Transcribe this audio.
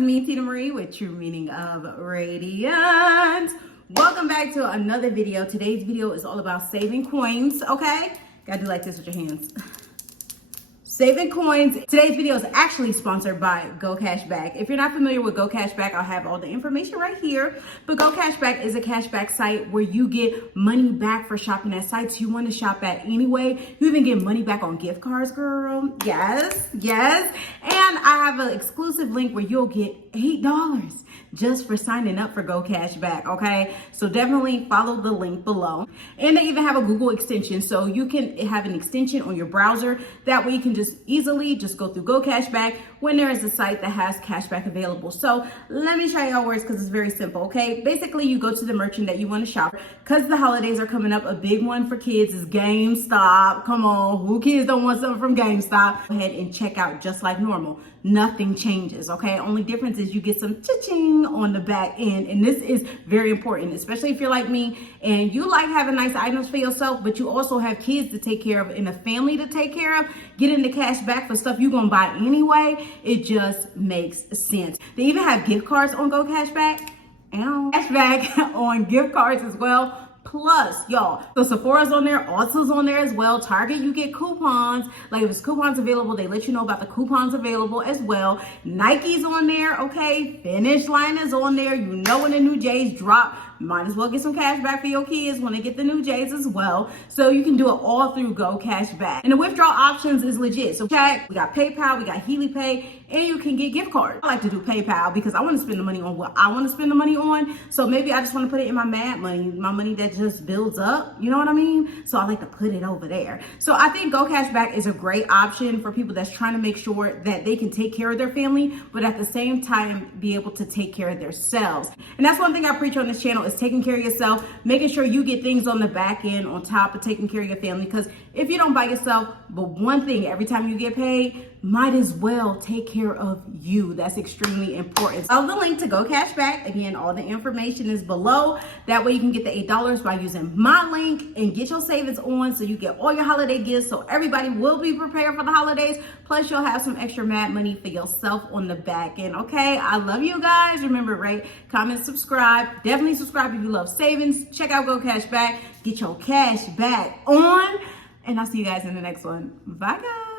me, Tina Marie, with True Meaning of Radiant. Welcome back to another video. Today's video is all about saving coins, okay? Gotta do like this with your hands. Saving coins. Today's video is actually sponsored by Gocashback. If you're not familiar with Gocashback, I'll have all the information right here. But Gocashback is a cashback site where you get money back for shopping at sites you want to shop at anyway. You even get money back on gift cards, girl. Yes. And I have an exclusive link where you'll get $8 just for signing up for Gocashback, okay? So definitely follow the link below. And they even have a Google extension, so you can have an extension on your browser. That way you can just easily go through Gocashback when there is a site that has cashback available. So let me show you how it works because it's very simple, okay? Basically, you go to the merchant that you want to shop. Because the holidays are coming up, a big one for kids is GameStop. Come on, who kids don't want something from GameStop? Go ahead and check out just like normal. Nothing changes, okay? Only difference is you get some cha-ching on the back end, and this is very important, especially if you're like me and you like having nice items for yourself, but you also have kids to take care of and a family to take care of. Getting the cash back for stuff you're gonna buy anyway, it just makes sense. They even have gift cards on Gocashback. Cashback on gift cards as well. Plus, y'all, so Sephora's on there, Ulta's on there as well. Target, you get coupons. Like if there's coupons available, they let you know about the coupons available as well. Nike's on there, okay? Finish Line is on there. You know when the new J's drop, might as well get some cash back for your kids when they get the new J's as well. So you can do it all through Gocashback. And the withdrawal options is legit. So check, we got PayPal, we got Healy Pay, and you can get gift cards. I like to do PayPal because I want to spend the money on what I want to spend the money on. So maybe I just want to put it in my mad money, my money that just builds up. You know what I mean? So I like to put it over there. So I think Gocashback is a great option for people that's trying to make sure that they can take care of their family, but at the same time be able to take care of themselves. And that's one thing I preach on this channel is taking care of yourself, making sure you get things on the back end on top of taking care of your family. Because if you don't buy yourself but one thing every time you get paid, might as well take care of you. That's extremely important. I'll the link to Gocashback. Again, all the information is below. That way you can get the $8 by using my link and get your savings on so you get all your holiday gifts so everybody will be prepared for the holidays. Plus you'll have some extra mad money for yourself on the back end, okay? I love you guys. Remember, rate, comment, subscribe. Definitely subscribe if you love savings. Check out Gocashback. Get your cash back on. And I'll see you guys in the next one. Bye, guys.